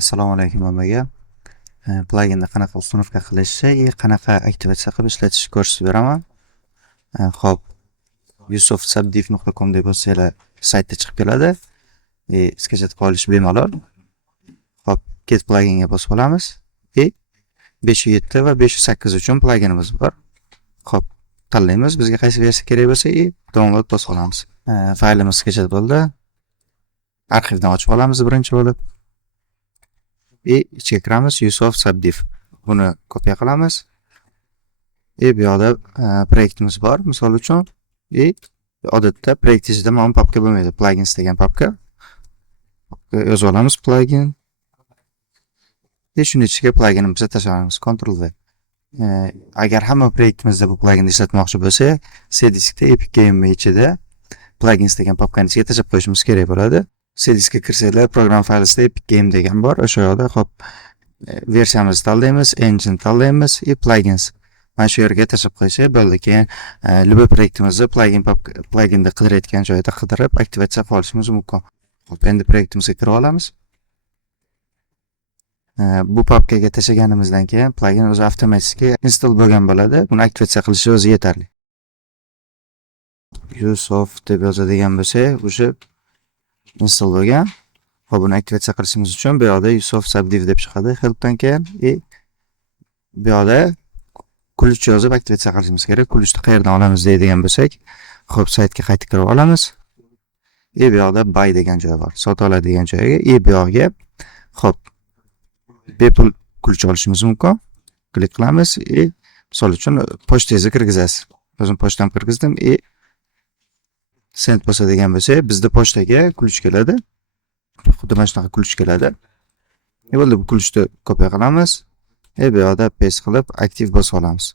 Assalomu alaykum hammaga. Pluginni qanaqa uстановка qilishni va qanaqa aktivatsiya qilib ishlatish ko'rsatib beraman. Xo'p, yusufsabdiv.com deb bosinglar saytda chiqib keladi. Skachatib olish bemalol. Xo'p, get pluginga bosib olamiz. 507 va 508 uchun pluginimiz bor. Xo'p, tanlaymiz. Bizga qaysi versiya kerak bo'lsa, download bosib olamiz. Faylimiz skachat bo'ldi. Arxivdan ochib olamiz birinchi bo'lib. ichiga kiramiz. yusufsabdiv. Buni kopiya qilamiz. Bu yoqda proyektimiz bor. Misol uchun, odatda proyekt ichida mana papka bo'lmaydi. Plugins degan papka. Yozib olamiz plugin. Shuni ichiga pluginimizni tashlaymiz. Ctrl V. Agar hamma proyektimizda bu pluginni ishlatmoqchi bo'lsa, C-diskda Epic Game ichida plugins degan papkani ichiga tashlab qo'yishimiz kerak bo'ladi. C-diskga kirsanglar, program faylida Epic Game degan bor. O'sha yoqda xo'p, versiyamizni tanlaymiz, engine tanlaymiz va plugins. Mana shu yerga tashlab qo'ysak bo'ldi. Keyin любой proyektimizni pluginda qidirayotgan joyda qidirib aktivatsiya qilib olishimiz mumkin. Xo'p, endi proyektimizga kirib olamiz. Bu papkaga tashlaganimizdan keyin plugin o'zi avtomatik install bo'lgan bo'ladi. Buni aktivatsiya qilish o'zi yetarli. Yusuf deb yozadigan bo'lsa, o'sha install bo'lgan. Xo'p, buni aktivatsiya qilishimiz uchun bu yoqda yusufsabdiv deb chiqadi. Helpdan keyin bu yoqda ключ yozib aktivatsiya qilishimiz kerak. Ключni qayerdan olamiz deydigan bo'lsak, xo'p, saytga qaytib kirib olamiz. Bu yoqda buy degan joy bor. Sota oladigan joyga, bu yoqga xo'p, bepul ключ olishimiz mumkin. Klik qilamiz. Misol uchun pochtangizni kirgizasiz. O'zim pochtamni kirgizdim. Send bo'lsa degan bo'lsa, bizda pochtaga ключ keladi. Xuddi mana shunaqa ключ keladi. Bo'ldi, bu ключni kopiya qilamiz. Bu yoqda paste qilib aktiv bosib olamiz.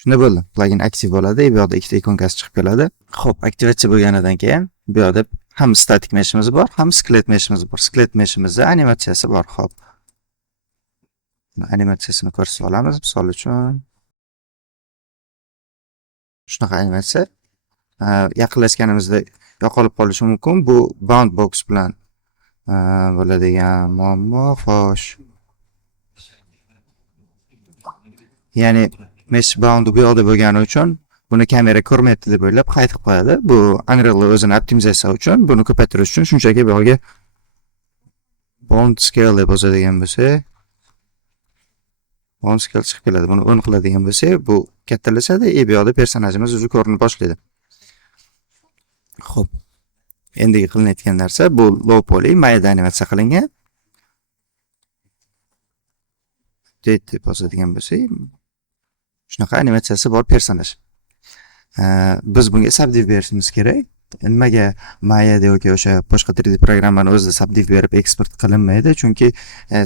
Shunda bo'ldi. Plugin aktiv bo'ladi. Bu yoqda ikkita ikonkasi chiqib keladi. Xo'p, aktivatsiya bo'lganidan keyin bu yoqda ham static meshimiz bor, ham sklet meshimiz bor. Sklet meshimizda animatsiyasi bor. Xo'p. Animatsiyasini ko'rsatib olamiz. Misol uchun shunaqa animatsiya yaqinlashganimizda yo'qolib qolishi mumkin. Bu bound box bilan bo'ladigan muammo. Xo'sh. Ya'ni mesh bound bu yoqda bo'lgani uchun buni kamera ko'rmayapti deb o'ylab qaytib qo'yadi. Bu Unreal o'zini optimizatsiya uchun, buni ko'paytirish uchun shunchaki bu yerga bound scale deb yozadigan bo'lsa, bound scale chiqib keladi. Buni 10 qiladigan bo'lsa, bu kattalashadi. Bu yoqda personajimiz o'zi ko'rinib boshlaydi. Xo'p. Endi qilinayotgan narsa bu low poly mayda animatsiya qilingan. Date deb yozadigan bo'lsa, shunaqa animatsiyasi bor personaj. Biz bunga subdiv berishimiz kerak. Nimaga Maya yoki o'sha boshqa 3D programmani o'zida subdiv berib eksport qilinmaydi? Chunki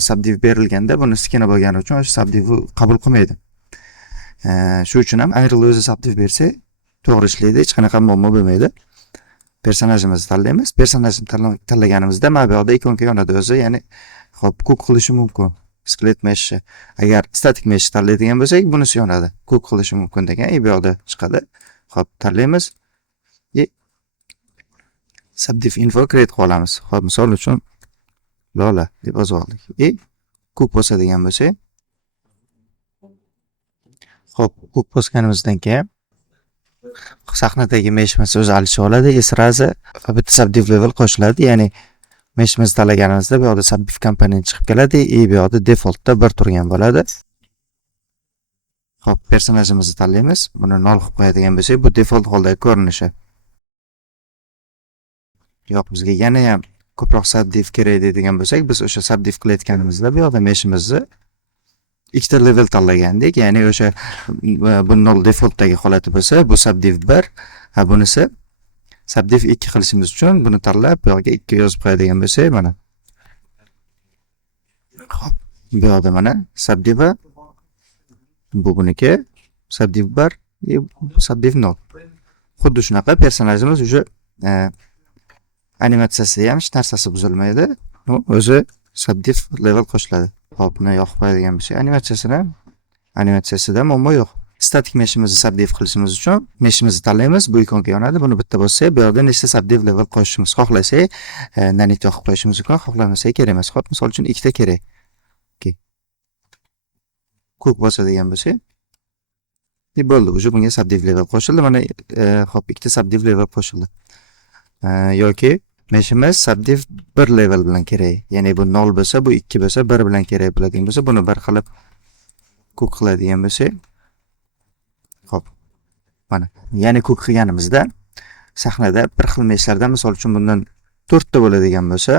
subdiv berilganda buni skena bo'lgani uchun o'sha subdivni qabul qilmaydi. Shu uchun ham Unreal o'zi subdiv bersa to'g'ri ishlaydi, hech qanaqa muammo bo'lmaydi. Personajimizni tanlaymiz. Personajni tanlaganimizda mana bu yoqda ikonka yonadi o'zi, ya'ni xo'p, cook qilishi mumkin. Sklet mesh. Agar static mesh tanlaydigan bo'lsak, bunisi yonadi. Cook qilishi mumkin degan bu yoqda chiqadi. Xo'p, tanlaymiz. Subdiv info create qilib olamiz. Xo'p, misol uchun Lola deb yozib oldik. Cook bo'lsa degan bo'lsa. Xo'p, cook bosganimizdan keyin sahnadagi meshimiz o'zi alishib oladi. Srazi bitta subdiv level qo'shiladi. Ya'ni meshimizni tanlaganimizda bu yoqda subdiv komponent chiqib keladi. Bu yoqda defaultda 1 turgan bo'ladi. Xo'p, personajimizni tanlaymiz. Buni 0 qilib qo'yadigan bo'lsak, bu default holdagi ko'rinishi. Yo'q, bizga yana ham ko'proq subdiv kerak deydigan bo'lsak, biz o'sha subdiv qilayotganimizda bu yoqda meshimizni ikkita level tanlagandik. Ya'ni o'sha bu 0 defaultdagi holati bo'lsa, bu subdiv 1, bunisi subdiv 2 qilishimiz uchun buni tanlab, bu yoqqa 2 yozib qo'yadigan bo'lsak, mana. Xo'p, bu yoqda mana subdiv bu buniki, subdiv 1, subdiv 0. Xuddi shunaqa personajimiz o'sha animatsiyasi ham hech narsasi buzilmaydi. O'zi subdiv level qo'shiladi. Xo'p, buni yoqib qo'yadigan bo'lsak, animatsiyasida muammo yo'q. Static meshimizni subdiv qilishimiz uchun meshimizni tanlaymiz. Bu ikonga yonadi. Buni bitta bo'lsa, bu yerda nechta subdiv level qo'shishimiz xohlasak, nanit yoqib qo'yishimiz mumkin, xohlamasak kerak emas. Xo'p, misol uchun ikkita kerak. ko'k bosadigan bo'lsak, bo'ldi. Уже bunga subdiv level qo'shildi. Mana hop, ikkita subdiv level qo'shildi. Yoki meshimiz subdiv 1 level bilan kerak. Ya'ni bu 0 bo'lsa, bu 2 bo'lsa, 1 bilan kerak bo'ladigan bo'lsa, buni bir qilib ko'k qiladigan bo'lsak, hop. Mana, ya'ni ko'k qilganimizda sahnada bir xil meshlardan, misol uchun bundan 4 ta bo'ladigan bo'lsa,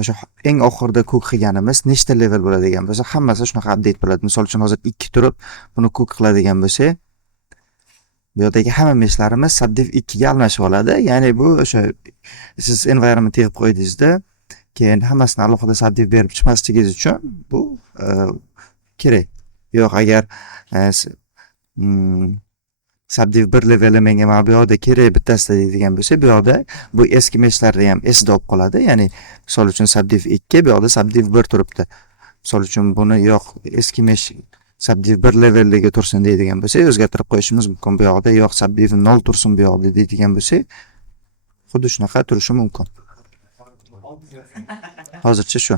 o'sha eng oxirida ko'k qilganimiz nechta level bo'ladigan bo'lsa, hammasi shunaqa update bo'ladi. Misol uchun hozir 2 turib, buni ko'k qiladigan bo'lsak, bu yerdagi hamma meshlarimiz subdiv 2 ga almashib oladi. Ya'ni bu o'sha siz environment yig'ib qo'ydingizda, keyin hammasini alohida subdiv berib chiqmasligingiz uchun bu kerak. Yo'q, agar subdiv 1 leveli menga mana bu yoqda kerak bittasida deydigan bo'lsa, bu yoqda bu eski meshlarni ham esda olib qoladi. Ya'ni misol uchun subdiv 2, bu yoqda subdiv 1 turibdi. Misol uchun buni yo'q, eski mesh subdiv 1 leveliga tursin deydigan bo'lsa, o'zgartirib qo'yishimiz mumkin. Bu yoqda yo'q, subdiv 0 tursin bu yoqda deydigan bo'lsa, xuddi shunaqa turishi mumkin. Hozircha shu.